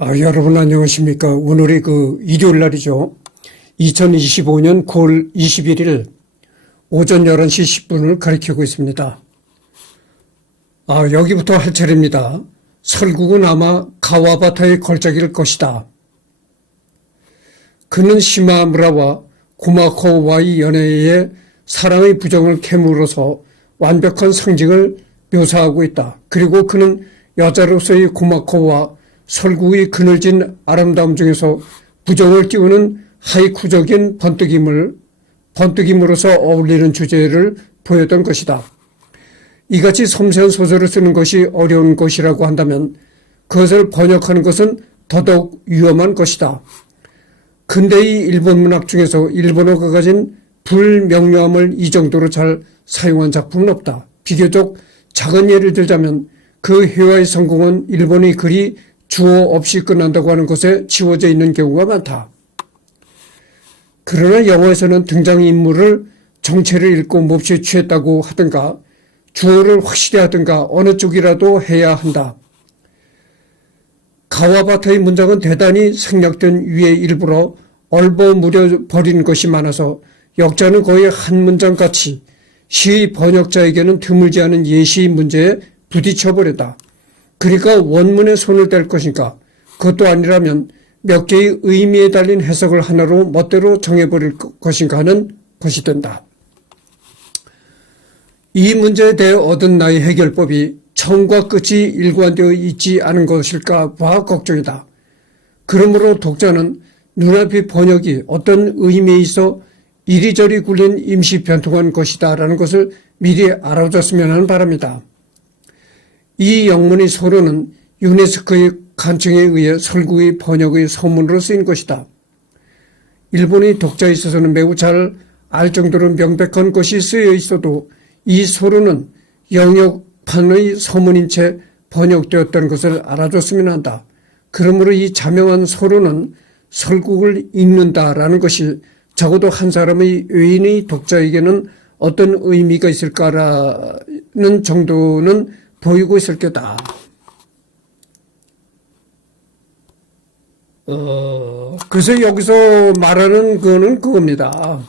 여러분 안녕하십니까. 오늘이 일요일 날이죠. 2025년 9월 21일 오전 11시 10분을 가리키고 있습니다. 여기부터 할 차례입니다. 설국은 아마 가와바타의 걸작일 것이다. 그는 시마무라와 고마코와의 연애에 사랑의 부정을 캐물어서 완벽한 상징을 묘사하고 있다. 그리고 그는 여자로서의 고마코와 설국의 그늘진 아름다움 중에서 부정을 띄우는 하이쿠적인 번뜩임으로써 어울리는 주제를 보였던 것이다. 이같이 섬세한 소설을 쓰는 것이 어려운 것이라고 한다면 그것을 번역하는 것은 더더욱 위험한 것이다. 근대의 일본 문학 중에서 일본어가 가진 불명료함을 이 정도로 잘 사용한 작품은 없다. 비교적 작은 예를 들자면 그 회화의 성공은 일본의 글이 주어 없이 끝난다고 하는 것에 지워져 있는 경우가 많다. 그러나 영화에서는 등장인물을 정체를 잃고 몹시 취했다고 하든가 주어를 확실히 하든가 어느 쪽이라도 해야 한다. 가와바타의 문장은 대단히 생략된 위에 일부러 얼버무려 버린 것이 많아서 역자는 거의 한 문장같이 시의 번역자에게는 드물지 않은 예시 문제에 부딪혀버렸다. 그러니까 원문에 손을 댈 것인가? 그것도 아니라면 몇 개의 의미에 달린 해석을 하나로 멋대로 정해버릴 것인가 하는 것이 된다. 이 문제에 대해 얻은 나의 해결법이 처음과 끝이 일관되어 있지 않은 것일까 봐 걱정이다. 그러므로 독자는 눈앞의 번역이 어떤 의미에 있어 이리저리 굴린 임시 변통한 것이다 라는 것을 미리 알아줬으면 하는 바람이다. 이 영문의 소로는 유네스코의 간청에 의해 설국의 번역의 서문으로 쓰인 것이다. 일본의 독자에 있어서는 매우 잘 알 정도로 명백한 것이 쓰여 있어도 이 소로는 영역판의 서문인 채 번역되었다는 것을 알아줬으면 한다. 그러므로 이 자명한 소로는 설국을 읽는다라는 것이 적어도 한 사람의 외인의 독자에게는 어떤 의미가 있을까라는 정도는 보이고 있을 게다. 그래서 여기서 말하는 거는 그겁니다.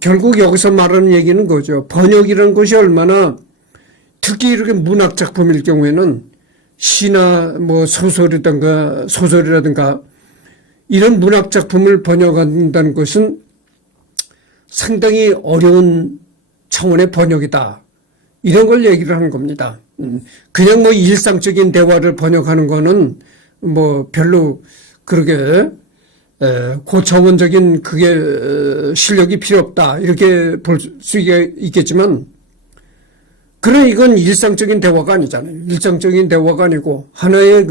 결국 여기서 말하는 얘기는 거죠. 번역이라는 것이 얼마나 특히 이렇게 문학 작품일 경우에는 시나 소설이라든가 이런 문학 작품을 번역한다는 것은 상당히 어려운 차원의 번역이다. 이런 걸 얘기를 하는 겁니다. 그냥 일상적인 대화를 번역하는 거는 별로 그렇게 고차원적인 그게 실력이 필요 없다. 이렇게 볼 수 있겠지만 그런 이건 일상적인 대화가 아니잖아요. 일상적인 대화가 아니고 하나의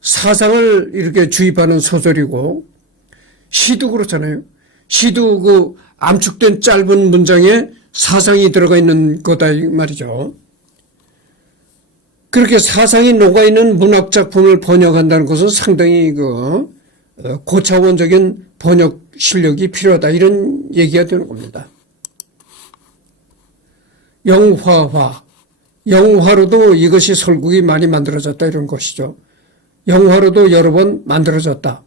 사상을 이렇게 주입하는 소설이고 시도 그렇잖아요. 시도 암축된 짧은 문장에 사상이 들어가 있는 거다 이 말이죠. 그렇게 사상이 녹아있는 문학작품을 번역한다는 것은 상당히 고차원적인 번역 실력이 필요하다 이런 얘기가 되는 겁니다. 영화로도 이것이 설국이 많이 만들어졌다 이런 것이죠. 영화로도 여러 번 만들어졌다.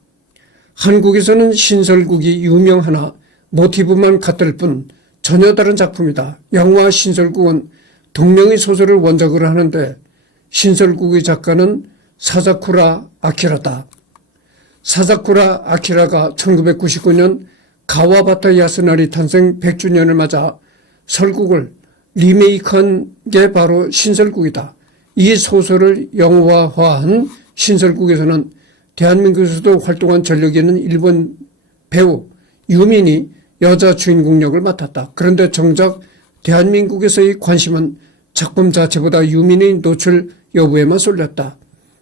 한국에서는 신설국이 유명하나 모티브만 같을 뿐 전혀 다른 작품이다. 영화 신설국은 동명의 소설을 원작으로 하는데 신설국의 작가는 사자쿠라 아키라다. 사자쿠라 아키라가 1999년 가와바타 야스나리 탄생 100주년을 맞아 설국을 리메이크한 게 바로 신설국이다. 이 소설을 영화화한 신설국에서는 대한민국에서도 활동한 전력이 있는 일본 배우 유민이 여자 주인공 역을 맡았다. 그런데 정작 대한민국에서의 관심은 작품 자체보다 유민의 노출 여부에만 쏠렸다.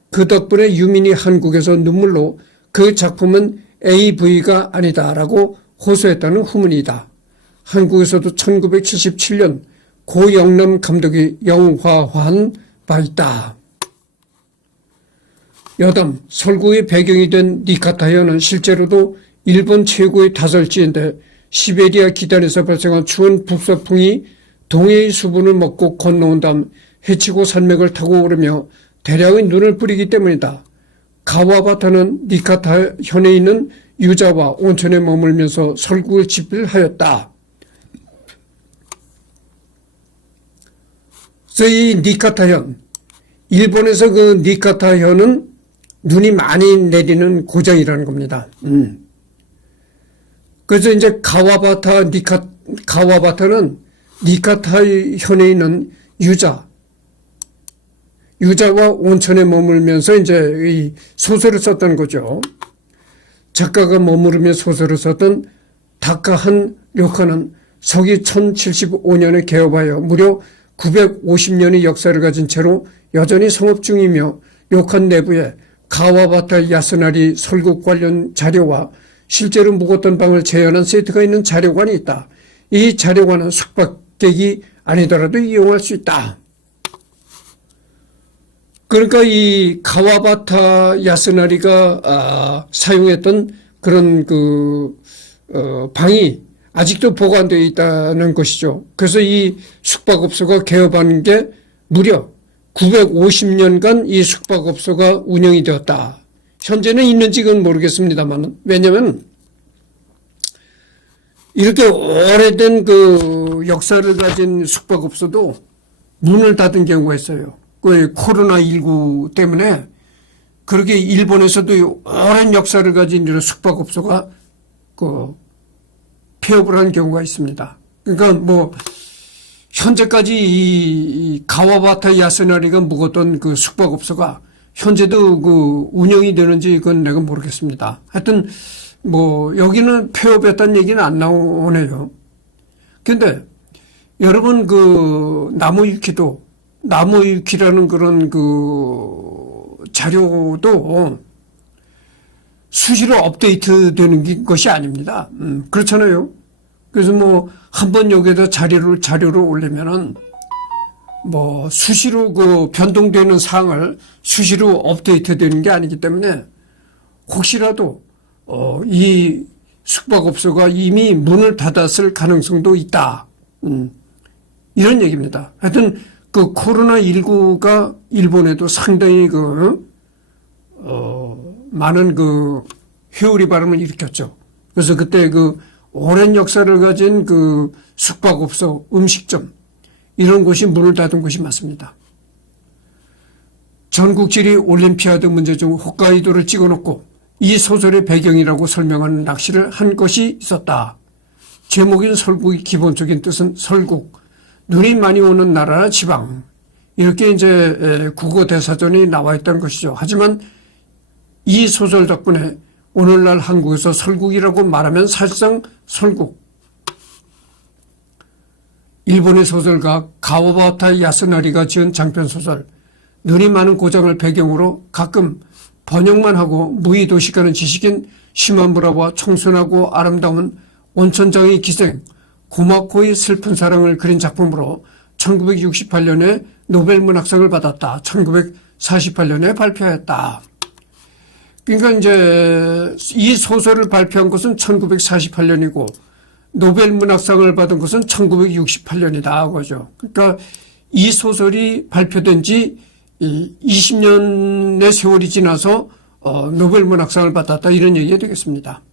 그 덕분에 유민이 한국에서 눈물로 그 작품은 AV가 아니다라고 호소했다는 후문이다. 한국에서도 1977년 고영남 감독이 영화화한 바 있다. 여담, 설국의 배경이 된 니카타현은 실제로도 일본 최고의 다설지인데 시베리아 기단에서 발생한 추운 북서풍이 동해의 수분을 먹고 건너온 다음 해치고 산맥을 타고 오르며 대량의 눈을 뿌리기 때문이다. 가와바타는 니카타 현에 있는 유자와 온천에 머물면서 설국을 집필하였다. 그래서 이 니카타현, 일본에서 그 니카타현은 눈이 많이 내리는 고장이라는 겁니다. 그래서 이제 가와바타는 니카타현에 있는 유자와 온천에 머물면서 이제 이 소설을 썼다는 거죠. 작가가 머무르며 소설을 썼던 다카한 료카는 서기 1075년에 개업하여 무려 950년의 역사를 가진 채로 여전히 성업 중이며 료칸 내부에 가와바타 야스나리 설국 관련 자료와 실제로 묵었던 방을 재현한 세트가 있는 자료관이 있다. 이 자료관은 숙박객이 아니더라도 이용할 수 있다. 그러니까 이 가와바타 야스나리가 사용했던 그런 방이 아직도 보관되어 있다는 것이죠. 그래서 이 숙박업소가 개업한 게 무려 950년간 이 숙박업소가 운영이 되었다. 현재는 있는지는 모르겠습니다만, 왜냐하면 이렇게 오래된 그 역사를 가진 숙박업소도 문을 닫은 경우가 있어요. 그 코로나19 때문에 그렇게 일본에서도 오랜 역사를 가진 이런 숙박업소가 폐업을 한 경우가 있습니다. 그러니까 뭐 현재까지 이 가와바타 야스나리가 묵었던 그 숙박업소가 현재도 그 운영이 되는지 그건 내가 모르겠습니다. 하여튼 뭐 여기는 폐업했다는 얘기는 안 나오네요. 근데 여러분 그 나무위키라는 그런 그 자료도 수시로 업데이트 되는 것이 아닙니다. 그렇잖아요. 그래서 뭐 한번 여기에다 자료를 올리면은 뭐 수시로 그 변동되는 사항을 수시로 업데이트 되는 게 아니기 때문에 혹시라도 이 숙박업소가 이미 문을 닫았을 가능성도 있다. 이런 얘기입니다. 하여튼 그 코로나19가 일본에도 상당히 많은 그 회오리 바람을 일으켰죠. 그래서 그때 그 오랜 역사를 가진 그 숙박업소, 음식점 이런 곳이 문을 닫은 곳이 많습니다. 전국지리 올림피아드 문제 중 홋카이도를 찍어놓고 이 소설의 배경이라고 설명하는 낚시를 한 것이 있었다. 제목인 설국의 기본적인 뜻은 설국, 눈이 많이 오는 나라나 지방 이렇게 이제 국어 대사전이 나와 있다는 것이죠. 하지만 이 소설 덕분에 오늘날 한국에서 설국이라고 말하면 사실상 설국. 일본의 소설가 가와바타 야스나리가 지은 장편소설 눈이 많은 고장을 배경으로 가끔 번역만 하고 무의도식하는 지식인 시마무라와 청순하고 아름다운 온천장의 기생 고마코의 슬픈 사랑을 그린 작품으로 1968년에 노벨문학상을 받았다. 1948년에 발표했다. 그러니까 이제 이 소설을 발표한 것은 1948년이고 노벨문학상을 받은 것은 1968년이다. 그죠. 그러니까 이 소설이 발표된 지 20년의 세월이 지나서 노벨문학상을 받았다. 이런 얘기가 되겠습니다.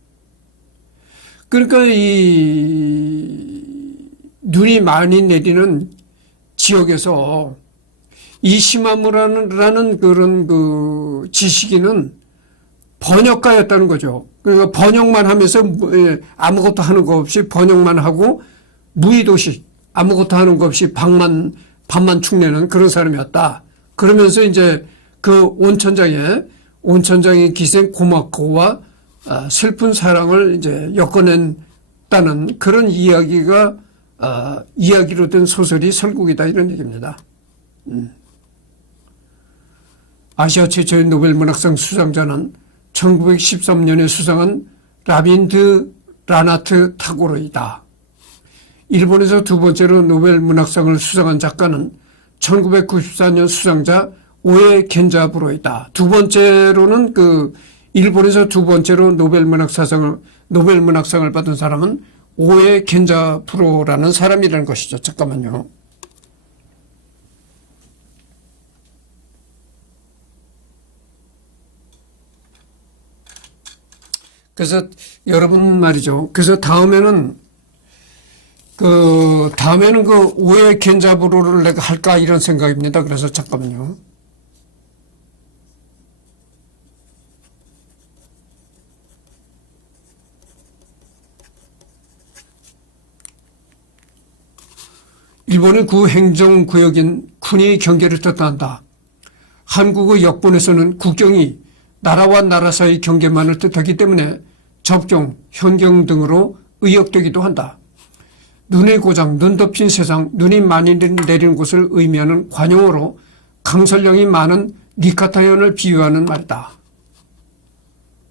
그러니까 이 눈이 많이 내리는 지역에서 이 시마무라는 그런 그 지식인은 번역가였다는 거죠. 그러니까 번역만 하면서 아무것도 하는 거 없이 번역만 하고 무의도식 아무것도 하는 거 없이 밥만 축내는 그런 사람이었다. 그러면서 이제 그 온천장의 기생 고마코와 슬픈 사랑을 이제 엮어낸다는 그런 이야기가 이야기로 된 소설이 설국이다 이런 얘기입니다. 아시아 최초의 노벨문학상 수상자는 1913년에 수상한 라빈드 라나트 타고르이다. 일본에서 두 번째로 노벨문학상을 수상한 작가는 1994년 수상자 오에 겐자부로이다. 두 번째로는 일본에서 두 번째로 노벨문학상을 받은 사람은 오에 겐자부로라는 사람이라는 것이죠. 잠깐만요. 그래서 여러분 말이죠. 그래서 다음에는 그 오해 견자부로를 내가 할까 이런 생각입니다. 그래서 잠깐만요. 일본의 구 행정구역인 쿠니 경계를 뜻한다. 한국어 역본에서는 국경이 나라와 나라 사이 경계만을 뜻하기 때문에 접경, 현경 등으로 의역되기도 한다. 눈의 고장, 눈 덮인 세상, 눈이 많이 내리는 곳을 의미하는 관용어로 강설량이 많은 니카타현을 비유하는 말이다.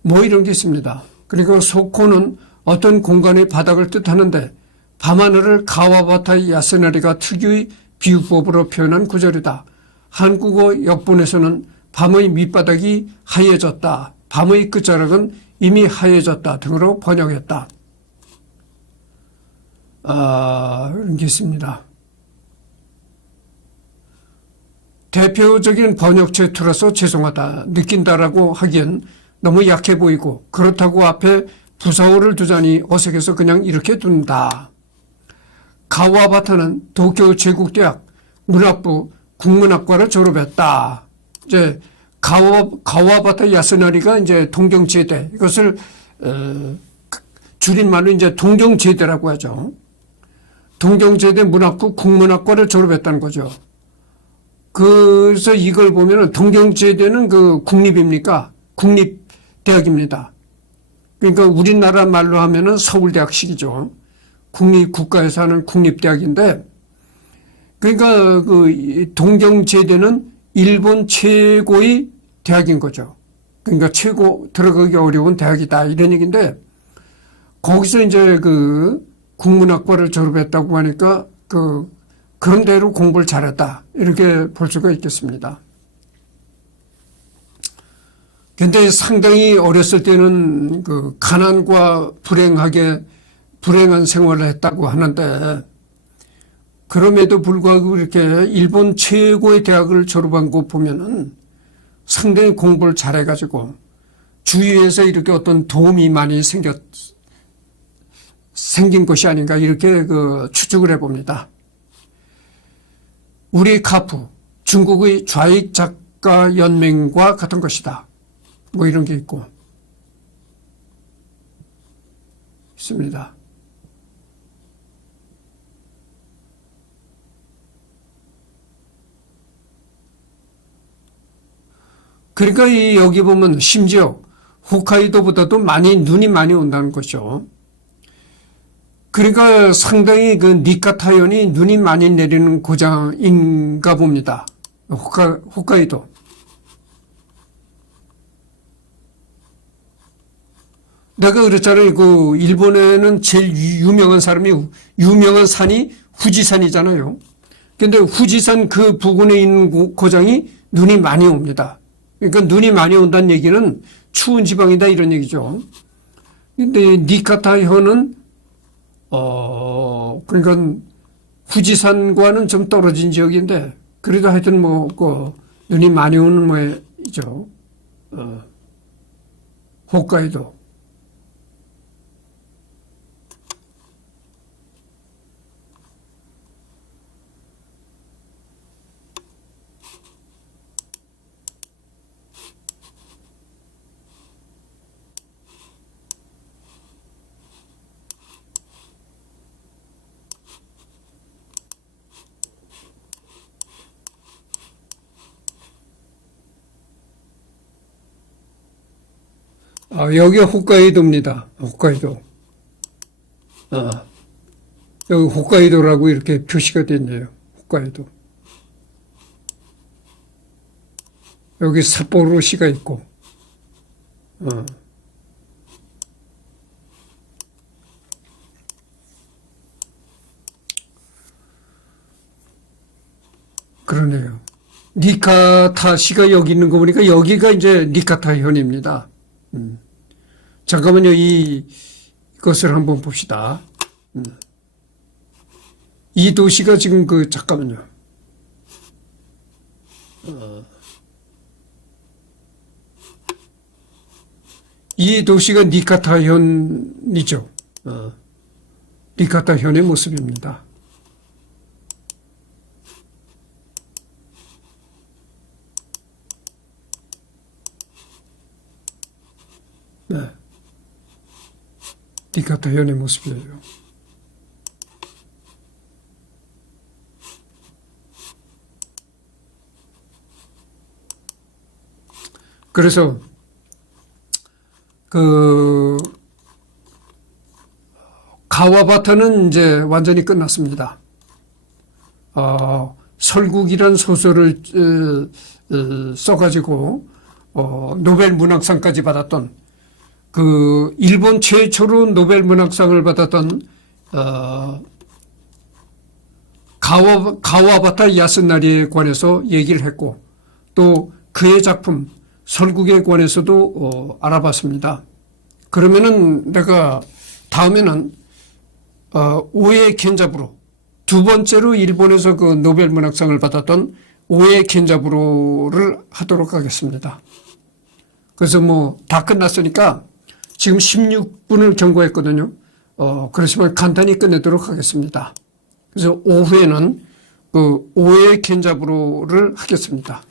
뭐 이런 게 있습니다. 그리고 소코는 어떤 공간의 바닥을 뜻하는데 밤하늘을 가와바타 야스나리가 특유의 비유법으로 표현한 구절이다. 한국어 역본에서는 밤의 밑바닥이 하얘졌다. 밤의 끝자락은 이미 하얘졌다 등으로 번역했다. 이런 게 있습니다. 대표적인 번역체 틀어서 죄송하다. 느낀다라고 하기엔 너무 약해 보이고 그렇다고 앞에 부사어를 두자니 어색해서 그냥 이렇게 둔다. 가와바타는 도쿄 제국대학 문학부 국문학과를 졸업했다. 이제 가와바타 야스나리가 이제 동경제대, 이것을 줄임말로 이제 동경제대라고 하죠. 동경제대 문학부 국문학과를 졸업했다는 거죠. 그래서 이걸 보면은 동경제대는 그 국립입니까? 국립대학입니다. 그러니까 우리나라 말로 하면은 서울대학식이죠. 국가에서 하는 국립대학인데, 그러니까 그 동경제대는 일본 최고의 대학인 거죠. 그러니까 들어가기 어려운 대학이다 이런 얘기인데, 거기서 이제 그 국문학과를 졸업했다고 하니까 그런 대로 공부를 잘했다 이렇게 볼 수가 있겠습니다. 근데 상당히 어렸을 때는 그 가난과 불행한 생활을 했다고 하는데, 그럼에도 불구하고 이렇게 일본 최고의 대학을 졸업한 거 보면은 상당히 공부를 잘해가지고 주위에서 이렇게 어떤 도움이 많이 생긴 것이 아닌가 이렇게 추측을 해봅니다. 우리 카프, 중국의 좌익 작가 연맹과 같은 것이다. 뭐 이런 게 있습니다. 그러니까 여기 보면 심지어 홋카이도보다도 눈이 많이 온다는 거죠. 그러니까 상당히 그 니카타현이 눈이 많이 내리는 고장인가 봅니다. 홋카이도. 내가 그랬잖아요. 그 일본에는 제일 유명한 산이 후지산이잖아요. 근데 후지산 그 부근에 있는 고장이 눈이 많이 옵니다. 그러니까 눈이 많이 온다는 얘기는 추운 지방이다 이런 얘기죠. 근데 니카타현은 그러니까 후지산과는 좀 떨어진 지역인데 그래도 하여튼 눈이 많이 오는 모양이죠. 홋카이도. 여기가 홋카이도입니다. 홋카이도. 여기 홋카이도라고 이렇게 표시가 됐네요. 홋카이도. 여기 삿포로시가 있고. 그러네요. 니카타시가 여기 있는 거 보니까 여기가 이제 니카타현입니다. 잠깐만요. 이것을 한번 봅시다. 이 도시가 지금 잠깐만요. 이 도시가 니카타 현이죠. 니카타 현의 모습입니다. 네. 니카타 현의 모습이에요. 그래서 가와바타는 이제 완전히 끝났습니다. 설국이란 소설을 써가지고 노벨 문학상까지 받았던 일본 최초로 노벨 문학상을 받았던 가와바타 야스나리에 관해서 얘기를 했고 또 그의 작품 설국에 관해서도 알아봤습니다. 그러면은 내가 다음에는 오에 겐자부로 두 번째로 일본에서 그 노벨 문학상을 받았던 오에 겐자부로를 하도록 하겠습니다. 그래서 뭐 다 끝났으니까 지금 16분을 경고했거든요. 그렇지만 간단히 끝내도록 하겠습니다. 그래서 오후에는 그 오에 겐자부로를 하겠습니다.